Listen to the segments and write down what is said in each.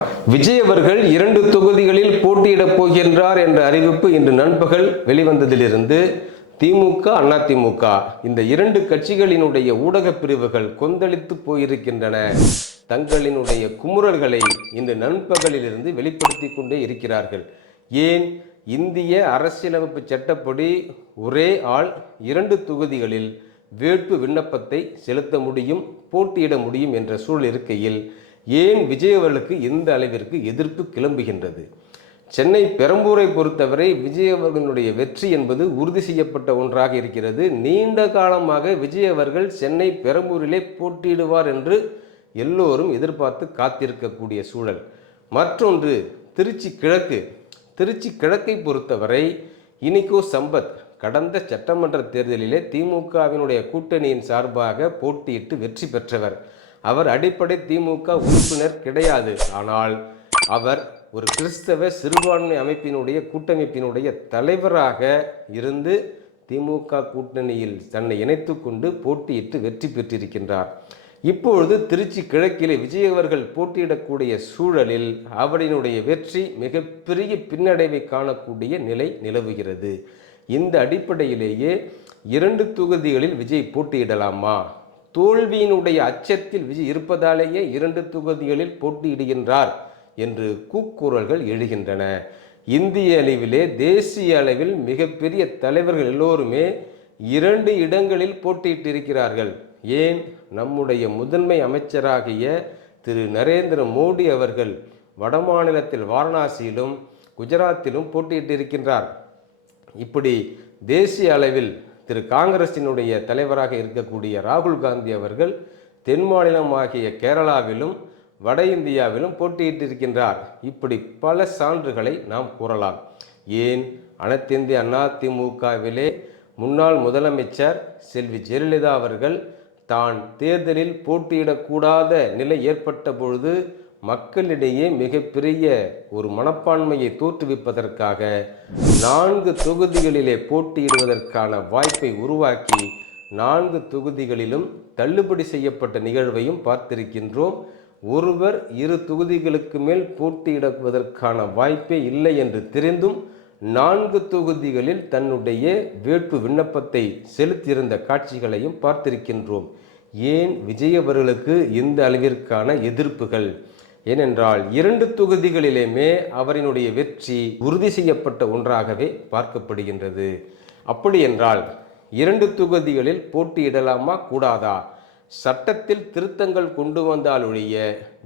விஜய் அவர்கள் 2 தொகுதிகளில் போட்டியிடப் போகின்றார் என்ற அறிவிப்பு இன்று நண்பகல் வெளிவந்ததிலிருந்து திமுக, அதிமுக இந்த 2 கட்சிகளினுடைய ஊடக பிரிவுகள் கொந்தளித்து போயிருக்கின்றன. தங்களினுடைய குமுறல்களை இன்று நண்பகலிலிருந்து வெளிப்படுத்தி கொண்டே இருக்கிறார்கள். ஏன், இந்திய அரசியலமைப்பு சட்டப்படி ஒரே ஆள் 2 தொகுதிகளில் வேட்பு விண்ணப்பத்தை செலுத்த முடியும், போட்டியிட முடியும் என்ற சூழல் இருக்கையில் ஏன் விஜய் அவர்களுக்கு இந்த அளவிற்கு எதிர்ப்பு கிளம்புகின்றது? சென்னை பெரம்பூரை பொறுத்தவரை விஜய் அவர்களுடைய வெற்றி என்பது உறுதி செய்யப்பட்ட ஒன்றாக இருக்கிறது. நீண்ட காலமாக விஜய் அவர்கள் சென்னை பெரம்பூரிலே போட்டியிடுவார் என்று எல்லோரும் எதிர்பார்த்து காத்திருக்கக்கூடிய சூழல். மற்றொன்று திருச்சி கிழக்கை பொறுத்தவரை இனிகோ சம்பத் கடந்த சட்டமன்ற தேர்தலிலே திமுகவினுடைய கூட்டணியின் சார்பாக போட்டியிட்டு வெற்றி பெற்றவர். அவர் அடிப்படை திமுக உறுப்பினர் கிடையாது. ஆனால் அவர் ஒரு கிறிஸ்தவ சிறுபான்மை அமைப்பினுடைய கூட்டமைப்பினுடைய தலைவராக இருந்து திமுக கூட்டணியில் தன்னை இணைத்து கொண்டு போட்டியிட்டு வெற்றி பெற்றிருக்கின்றார். இப்பொழுது திருச்சி கிழக்கிலே விஜய் அவர்கள் போட்டியிடக்கூடிய சூழலில் அவரினுடைய வெற்றி மிகப்பெரிய பின்னடைவை காணக்கூடிய நிலை நிலவுகிறது. இந்த அடிப்படையிலேயே 2 தொகுதிகளில் விஜய் போட்டியிடலாமா? தோல்வியினுடைய அச்சத்தில் விஜய் இருப்பதாலேயே 2 தொகுதிகளில் போட்டியிடுகின்றார் என்று கூக்குரல்கள் எழுகின்றன. இந்திய அளவிலே, தேசிய அளவில் மிகப்பெரிய தலைவர்கள் எல்லோருமே 2 இடங்களில் போட்டியிட்டிருக்கிறார்கள். ஏன், நம்முடைய முதன்மை அமைச்சராகிய திரு நரேந்திர மோடி அவர்கள் வடமாநிலத்தில் வாரணாசியிலும் குஜராத்திலும் போட்டியிட்டிருக்கின்றார். இப்படி தேசிய அளவில் திரு காங்கிரசினுடைய தலைவராக இருக்கக்கூடிய ராகுல் காந்தி அவர்கள் தென் மாநிலமாகிய கேரளாவிலும் வட இந்தியாவிலும் போட்டியிட்டிருக்கின்றார். இப்படி பல சான்றுகளை நாம் கூறலாம். ஏன், அனைத்திந்திய அண்ணா திமுகவிலே முன்னாள் முதலமைச்சர் செல்வி ஜெயலலிதா அவர்கள் தான் தேர்தலில் போட்டியிடக்கூடாத நிலை ஏற்பட்ட பொழுது மக்களிடையே மிகப்பெரிய ஒரு மனப்பான்மையை தோற்றுவிப்பதற்காக 4 தொகுதிகளிலே போட்டியிடுவதற்கான வாய்ப்பை உருவாக்கி 4 தொகுதிகளிலும் தள்ளுபடி செய்யப்பட்ட நிகழ்வையும் பார்த்திருக்கின்றோம். ஒருவர் 2 தொகுதிகளுக்கு மேல் போட்டியிடுவதற்கான வாய்ப்பே இல்லை என்று தெரிந்தும் 4 தொகுதிகளில் தன்னுடைய வேட்பு விண்ணப்பத்தை செலுத்தியிருந்த காட்சிகளையும் பார்த்திருக்கின்றோம். ஏன் விஜய் அவர்களுக்கு இந்த அளவிற்கான எதிர்ப்புகள்? ஏனென்றால் 2 தொகுதிகளிலுமே அவரினுடைய வெற்றி உறுதி செய்யப்பட்ட ஒன்றாகவே பார்க்கப்படுகின்றது. அப்படி என்றால் 2 தொகுதிகளில் போட்டியிடலாமா கூடாதா? சட்டத்தில் திருத்தங்கள் கொண்டு வந்தால் ஒழிய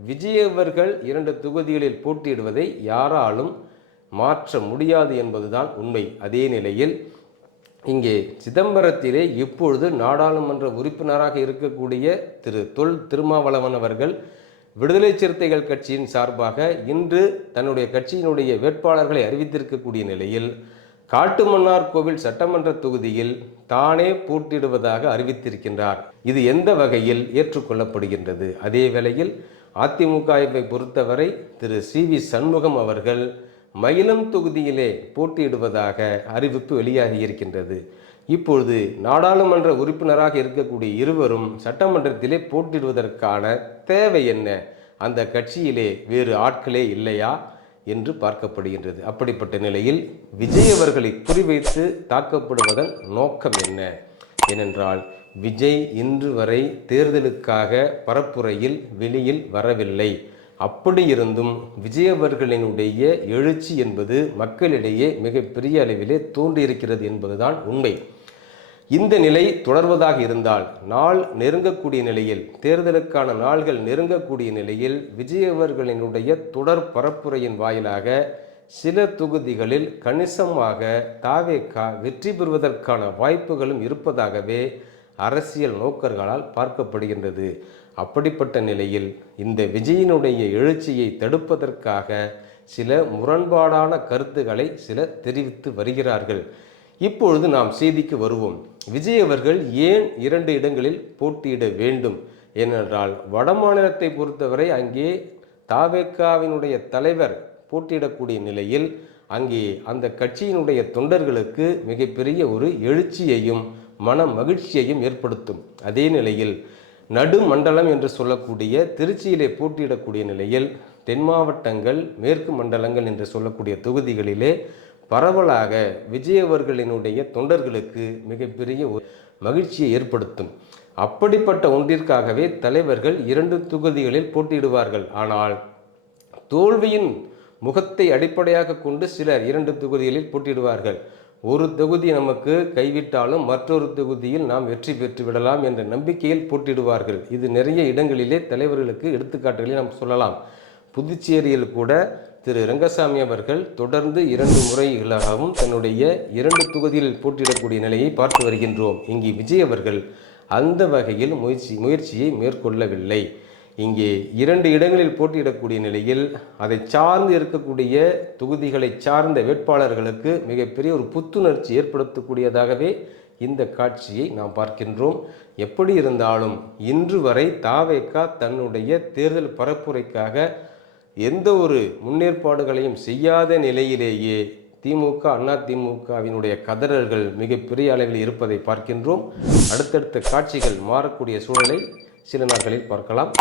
விஜய் அவர்கள் 2 தொகுதிகளில் போட்டியிடுவதை யாராலும் மாற்ற முடியாது என்பதுதான் உண்மை. அதே நிலையில் இங்கே சிதம்பரத்திலே இப்பொழுது நாடாளுமன்ற உறுப்பினராக இருக்கக்கூடிய திரு தொல் திருமாவளவன் அவர்கள் விடுதலை சிறுத்தைகள் கட்சியின் சார்பாக இன்று தன்னுடைய கட்சியினுடைய வேட்பாளர்களை அறிவித்திருக்கக்கூடிய நிலையில் காட்டுமன்னார் கோவில் சட்டமன்ற தொகுதியில் தானே போட்டியிடுவதாக அறிவித்திருக்கின்றார். இது எந்த வகையில் ஏற்றுக்கொள்ளப்படுகின்றது? அதே வேளையில் அதிமுகவை பொறுத்தவரை திரு சி.வி. சண்முகம் அவர்கள் மயிலம் தொகுதியிலே போட்டியிடுவதாக அறிவிப்பு வெளியாகி இருக்கின்றது. இப்பொழுது நாடாளுமன்ற உறுப்பினராக இருக்கக்கூடிய இருவரும் சட்டமன்றத்திலே போட்டியிடுவதற்கான தேவை என்ன? அந்த கட்சியிலே வேறு ஆட்களே இல்லையா என்று பார்க்கப்படுகின்றது. அப்படிப்பட்ட நிலையில் விஜய் அவர்களை குறிவைத்து தாக்கப்படுவதன் நோக்கம் என்ன? ஏனென்றால் விஜய் இன்று வரை தேர்தலுக்காக பரப்புரையில் வெளியில் வரவில்லை. அப்படி இருந்தும் விஜய் அவர்களினுடைய எழுச்சி என்பது மக்களிடையே மிகப்பெரிய அளவிலே தோன்றியிருக்கிறது என்பதுதான் உண்மை. இந்த நிலை தொடர்வதாக இருந்தால் நாள் நெருங்கக்கூடிய நிலையில், தேர்தலுக்கான நாள்கள் நெருங்கக்கூடிய நிலையில் விஜய் அவர்களினுடைய தொடர் பரப்புரையின் வாயிலாக சில தொகுதிகளில் கணிசமாக தாவேக வெற்றி பெறுவதற்கான வாய்ப்புகளும் இருப்பதாகவே அரசியல் நோக்கர்களால் பார்க்கப்படுகின்றது. அப்படிப்பட்ட நிலையில் இந்த விஜயினுடைய எழுச்சியை தடுப்பதற்காக சில முரண்பாடான கருத்துக்களை சிலர் தெரிவித்து வருகிறார்கள். இப்பொழுது நாம் செய்திக்கு வருவோம். விஜய் அவர்கள் ஏன் 2 இடங்களில் போட்டியிட வேண்டும்? ஏனென்றால் வடமாநிலத்தை பொறுத்தவரை அங்கே தாவேகாவினுடைய தலைவர் போட்டியிடக்கூடிய நிலையில் அங்கே அந்த கட்சியினுடைய தொண்டர்களுக்கு மிகப்பெரிய ஒரு எழுச்சியையும் மன மகிழ்ச்சியையும் ஏற்படுத்தும். அதே நிலையில் நடுமண்டலம் என்று சொல்லக்கூடிய திருச்சியிலே போட்டியிடக்கூடிய நிலையில் தென் மாவட்டங்கள், மேற்கு மண்டலங்கள் என்று சொல்லக்கூடிய தொகுதிகளிலே பரவலாக விஜய் அவர்களினுடைய தொண்டர்களுக்கு மிகப்பெரிய மகிழ்ச்சியை ஏற்படுத்தும். அப்படிப்பட்ட ஒன்றிற்காகவே தலைவர்கள் 2 தொகுதிகளில் போட்டியிடுவார்கள். ஆனால் தோல்வியின் முகத்தை அடிப்படையாக கொண்டு சிலர் 2 தொகுதிகளில் போட்டியிடுவார்கள். ஒரு தொகுதி நமக்கு கைவிட்டாலும் மற்றொரு தொகுதியில் நாம் வெற்றி பெற்று விடலாம் என்ற நம்பிக்கையில் போட்டியிடுவார்கள். இது நிறைய இடங்களிலே தலைவர்களுக்கு எடுத்துக்காட்டுகளை நாம் சொல்லலாம். புதுச்சேரியில் கூட திரு ரங்கசாமி அவர்கள் தொடர்ந்து 2 முறைகளாகவும் தன்னுடைய 2 தொகுதியில் போட்டியிடக்கூடிய நிலையை பார்த்து வருகின்றோம். இங்கே விஜய் அவர்கள் அந்த வகையில் முயற்சியை மேற்கொள்ளவில்லை. இங்கே 2 இடங்களில் போட்டியிடக்கூடிய நிலையில் அதை சார்ந்து இருக்கக்கூடிய தொகுதிகளை சார்ந்த வேட்பாளர்களுக்கு மிகப்பெரிய ஒரு புத்துணர்ச்சி ஏற்படுத்தக்கூடியதாகவே இந்த காட்சியை நாம் பார்க்கின்றோம். எப்படி இருந்தாலும் இன்று வரை தாவேகா தன்னுடைய தேர்தல் பரப்புரைக்காக எந்த ஒரு முன்னேற்பாடுகளையும் செய்யாத நிலையிலேயே திமுக, அதிமுகவினுடைய கதறல்கள் மிகப்பெரிய அளவில் இருப்பதை பார்க்கின்றோம். அடுத்தடுத்த காட்சிகள் மாறக்கூடிய சூழலை சில நாட்களில் பார்க்கலாம்.